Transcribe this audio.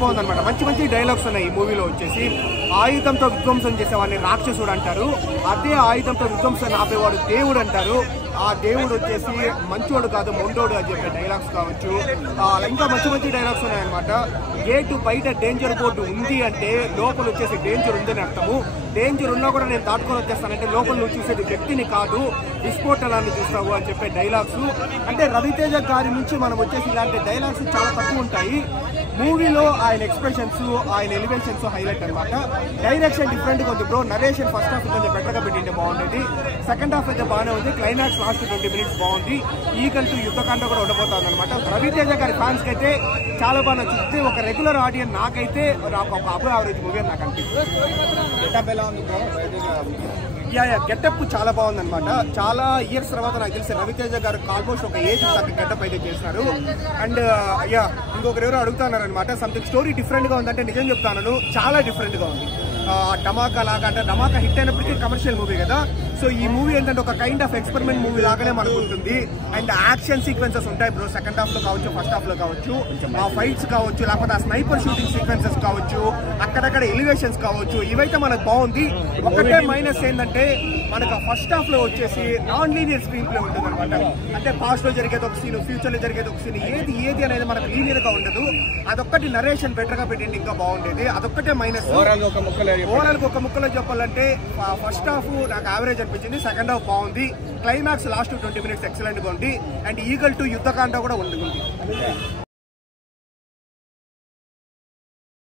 బాగుందన్నమాట. మంచి మంచి డైలాగ్స్ ఉన్నాయి ఈ మూవీలో. వచ్చేసి ఆయుధంతో విధ్వంసం చేసేవాడిని రాక్షసుడు అంటారు, అదే ఆయుధంతో విధ్వంసం ఆపేవాడు దేవుడు అంటారు. ఆ దేవుడు వచ్చేసి మంచోడు కాదు మొండోడు అని చెప్పే డైలాగ్స్ కావచ్చు. ఇంకా మంచి మంచి డైలాగ్స్ ఉన్నాయన్నమాట. గేటు బయట డేంజర్ బోర్డు ఉంది అంటే లోపల వచ్చేసి డేంజర్ ఉందని అర్థము. డేంజర్ ఉన్నా కూడా నేను దాటుకొని వచ్చేస్తానంటే లోపల నువ్వు చూసేది వ్యక్తిని కాదు విస్ఫోటనాన్ని చూస్తావు అని చెప్పే డైలాగ్స్. అంటే రవితేజ గారి నుంచి మనం వచ్చేసి ఇలాంటి డైలాగ్స్ చాలా తక్కువ ఉంటాయి మూవీలో. ఆయన ఎక్స్ప్రెషన్స్, ఆయన ఎలివేషన్స్ హైలైట్ అనమాట. డైరెక్షన్ డిఫరెంట్గా ఉంది బ్రో. నరేషన్ ఫస్ట్ హాఫ్ కొంచెం బెటర్గా పెట్టింటే బాగుండేది. సెకండ్ హాఫ్ అయితే బాగానే ఉంది. క్లైమాక్స్ లాస్ట్ 20 minutes బాగుంది. ఈగల్ టు యుద్ధకాండ కూడా ఉండబోతుంది అనమాట. రవితేజ గారి ఫ్యాన్స్కి అయితే చాలా బాగా నచ్చుతుంది. ఒక రెగ్యులర్ ఆడియన్స్ నాకైతే నాకు ఒక అబవ్ యావరేజ్ మూవీ అని నాకు అనిపిస్తుంది. గెటప్ చాలా బాగుందన్నమాట. చాలా ఇయర్స్ తర్వాత నాకు తెలిసి రవితేజ గారు ఆల్మోస్ట్ ఒక ఏజ్ తగ్గ గెటప్ అయితే చేస్తున్నారు. అండ్ ఇంకొకరు ఎవరో అడుగుతున్నారనమాట సంథింగ్ స్టోరీ డిఫరెంట్గా ఉందంటే నిజం చెప్తాను, చాలా డిఫరెంట్గా ఉంది. ధమాకా లాగా అంటే ధమాకా హిట్ అయినప్పటికీ కమర్షియల్ మూవీ కదా. సో ఈ మూవీ ఏంటంటే ఒక కైండ్ ఆఫ్ ఎక్స్పెరిమెంట్ మూవీ లాగానే మనకు ఉంటుంది. అండ్ యాక్షన్ సీక్వెన్సెస్ ఉంటాయి బ్రో, సెకండ్ హాఫ్ లో కావచ్చు, ఫస్ట్ హాఫ్ లో కావచ్చు. ఆ ఫైట్స్ కావచ్చు, లేకపోతే ఆ స్నైపర్ షూటింగ్ సీక్వెన్సెస్ కావచ్చు, అక్కడక్కడ ఎలివేషన్స్ కావచ్చు, ఇవైతే మనకు బాగుంది. ఒకటే మైనస్ ఏంటంటే మనకు ఫస్ట్ హాఫ్ లో వచ్చేసి నాన్ లీనియర్ స్క్రీన్ ప్లే ఉంటుంది అనమాట. అంటే పాస్ట్ లో జరిగేది ఒక సీన్, ఫ్యూచర్ లో జరిగేది ఒక సీన్, ఏది అనేది మనకు లీనియర్ గా ఉండదు. అదొక్కటి నరేషన్ బెటర్ గా పెట్టింది ఇంకా బాగుండేది. అదొక్కటే మైనస్. ఓవరాల్ ఒక ముక్కలో చెప్పాలంటే ఫస్ట్ హాఫ్ నాకు యావరేజ్ అనిపించింది, సెకండ్ హాఫ్ బాగుంది. క్లైమాక్స్ లాస్ట్ 20 minutes ఎక్సలెంట్ గా ఉంది. అండ్ ఈగల్ టు యుద్ధకాండ కూడా ఉంటుంది.